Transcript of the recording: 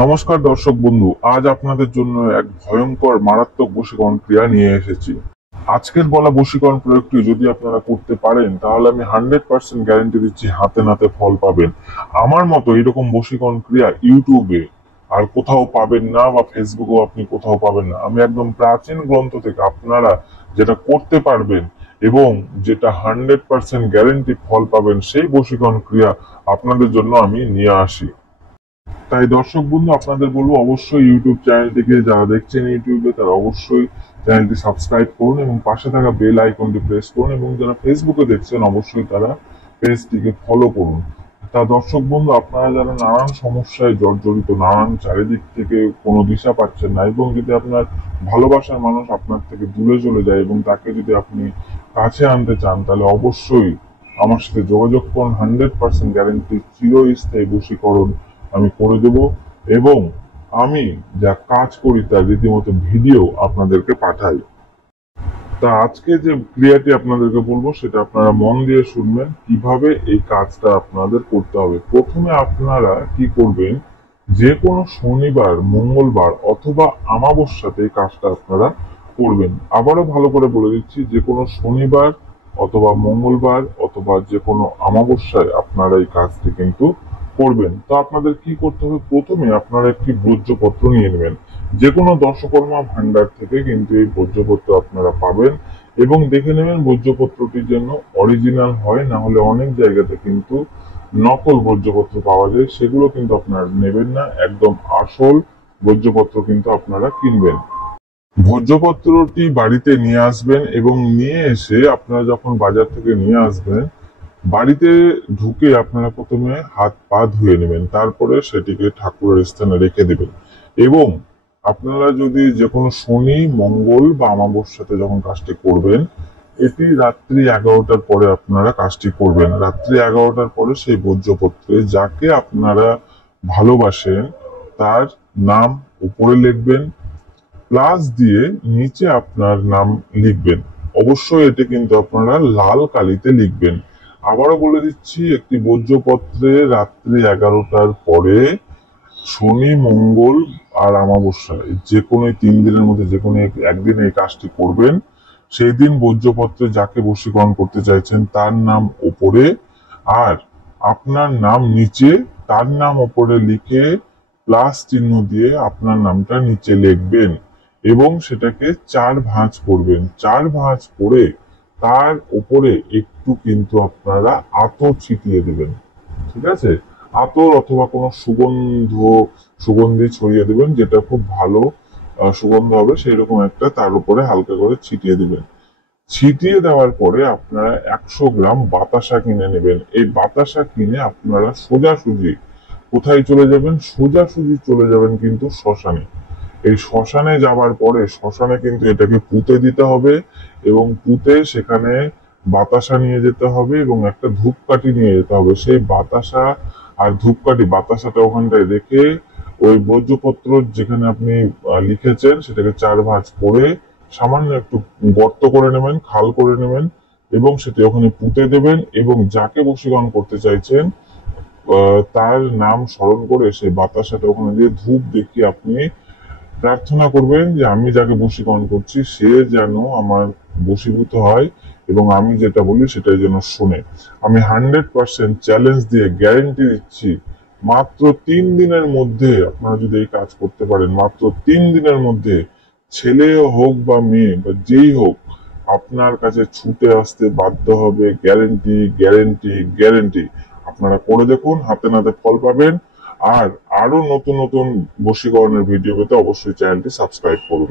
নমস্কার দর্শক বন্ধু, আজ আপনাদের জন্য এক ভয়ঙ্কর মারাত্মক বশীকরণ ক্রিয়া নিয়ে এসেছি। আজকের বলা বশীকরণ প্রয়োগটি যদি আপনারা করতে পারেন তাহলে আমি 100% গ্যারান্টি দিচ্ছি হাতে নাতে ফল পাবেন। আমার মতো এরকম বশীকরণ ক্রিয়া ইউটিউবে আর কোথাও পাবেন না, বা ফেসবুকেও আপনি কোথাও পাবেন না। আমি একদম প্রাচীন গ্রন্থ থেকে আপনারা যেটা করতে পারবেন এবং যেটা 100% গ্যারান্টি ফল পাবেন, সেই বশীকরণ ক্রিয়া আপনাদের জন্য আমি নিয়ে আসি। তাই দর্শক বন্ধু, আপনাদের বলবো অবশ্যই ইউটিউব চ্যানেলটিকে, যারা দেখছেন ইউটিউবে তারা অবশ্যই চ্যানেলটি সাবস্ক্রাইব করুন এবং পাশে থাকা বেল আইকনটি প্রেস করুন, এবং যারা ফেসবুকে দেখছেন অবশ্যই তারা পেজটিকে ফলো করুন। তা দর্শক বন্ধু, আপনারা যারা নানান সমস্যায় জর্জরিত, নানান চারিদিক থেকে কোনো দিশা পাচ্ছেন না, এবং যদি আপনার ভালোবাসার মানুষ আপনার থেকে দূরে চলে যায় এবং তাকে যদি আপনি কাছে আনতে চান, তাহলে অবশ্যই আমার সাথে যোগাযোগ করুন। 100% গ্যারান্টি চিরস্থায়ী বশীকরণ আমি করে দেব, এবং আমি যা কাজ করি তার রীতিমতো ভিডিও আপনাদেরকে পাঠাই। তা আজকে যে ক্রিয়াটি আপনাদেরকে বলবো সেটা আপনারা মন দিয়ে শুনবেন, কিভাবে এই কাজটা আপনাদের করতে হবে। প্রথমে আপনারা কি করবেন, যে কোনো শনিবার, মঙ্গলবার অথবা আমাবস্যাতে এই কাজটা আপনারা করবেন। আবারও ভালো করে বলে দিচ্ছি, যে কোনো শনিবার অথবা মঙ্গলবার অথবা যে কোনো আমাবস্যায় আপনারা এই কাজটি কিন্তু করবেন। তো আপনাদের কি করতে হবে, প্রথমে আপনারা একটি ভোজ্যপত্র নিয়ে নেবেন। যে কোনো দশকর্মা ভান্ডার থেকে কিন্তু এই ভোজ্যপত্র আপনারা পাবেন, এবং দেখে নেবেন ভোজ্যপত্রটি যেন অরিজিনাল হয়, না হলে অনেক জায়গাতে কিন্তু নকল ভোজ্যপত্র পাওয়া যায়, সেগুলো কিন্তু আপনারা নেবেন না। একদম আসল ভোজ্যপত্র কিন্তু আপনারা কিনবেন। ভোজ্যপত্রটি বাড়িতে নিয়ে আসবেন, এবং নিয়ে এসে আপনারা যখন বাজার থেকে নিয়ে আসবেন, বাড়িতে ঢুকে আপনারা প্রথমে হাত পা ধুয়ে নেবেন, তারপরে সেটিকে ঠাকুরের স্থানে রেখে দেবেন। এবং আপনারা যদি যে কোনো শনি, মঙ্গল বা আমাবস্যাতে যখন কাজটি করবেন, এটি রাত্রি 11টার পরে আপনারা কাজটি করবেন। রাত্রি 11টার পরে সেই ভোজ্যপত্রে যাকে আপনারা ভালোবাসেন তার নাম উপরে লিখবেন, প্লাস দিয়ে নিচে আপনার নাম লিখবেন। অবশ্যই এটি কিন্তু আপনারা লাল কালিতে লিখবেন। আবারও বলে দিচ্ছি, একটি ভোজ্যপত্রে রাত্রি 11টার পরে শনি, মঙ্গল আর আমাবস্যা, যে কোনো 3 দিনের মধ্যে যে কোনো একদিন এই কাজটি করবেন। সেই দিন ভোজ্যপত্রে যাকে বশীকরণ করতে চাইছেন তার নাম উপরে, আর আপনার নাম নিচে। তার নাম উপরে লিখে প্লাস চিহ্ন দিয়ে আপনার নামটা নিচে লিখবেন, এবং সেটাকে 4 ভাঁজ করবেন। 4 ভাঁজ করে তার উপরে একটু কিন্তু আপনারা আতর ছিটিয়ে দেবেন। ঠিক আছে, আতর অথবা কোনো সুগন্ধি ছড়িয়ে দেবেন, যেটা খুব ভালো সুগন্ধ হবে, সেই রকম একটা তার উপরে হালকা করে ছিটিয়ে দিবেন। ছিটিয়ে দেওয়ার পরে আপনারা 100 গ্রাম বাতাসা কিনে নেবেন। এই বাতাসা কিনে আপনারা সোজাসুজি কোথায় চলে যাবেন, সোজাসুজি চলে যাবেন কিন্তু শ্মশানে। এই শ্মশানে যাবার পরে শ্মশানে কিন্তু এটাকে পুঁতে দিতে হবে, এবং পুঁতে সেখানে বাতাসা নিয়ে যেতে হবে, এবং একটা ধূপকাঠি নিয়ে যেতে হবে। সেই বাতাসা আর ধূপকাঠি, বাতাসাটা ওখানটায় রেখে ওই ভোজ্যপত্র যেখানে আপনি লিখেছেন সেটাকে 4 ভাঁজ করে সামান্য একটু গর্ত করে নেবেন, খাল করে নেবেন, এবং সেটি ওখানে পুঁতে দেবেন। এবং যাকে বশীকরণ করতে চাইছেন তার নাম স্মরণ করে সেই বাতাসাটা ওখানে দিয়ে ধূপ দেখিয়ে আপনি প্রার্থনা করবেন যে আমি যাকে বশীকরণ করছি সে যেন আমার বশীভূত হয়, এবং আমি যেটা বলি সেটাই যেন শোনে। আমি 100% চ্যালেঞ্জ দিয়ে গ্যারেন্টি দিচ্ছি, মাত্র 3 দিনের মধ্যে আপনারা যদি এই কাজ করতে পারেন, মাত্র 3 দিনের মধ্যে ছেলে হোক বা মেয়ে বা যেই হোক আপনার কাছে ছুটে আসতে বাধ্য হবে। Guarantee, guarantee, guarantee. আপনারা করে দেখুন, হাতে নাতে ফল পাবেন। আর আরো নতুন নতুন বশীকরণের ভিডিও পেতে অবশ্যই চ্যানেলটি সাবস্ক্রাইব করুন।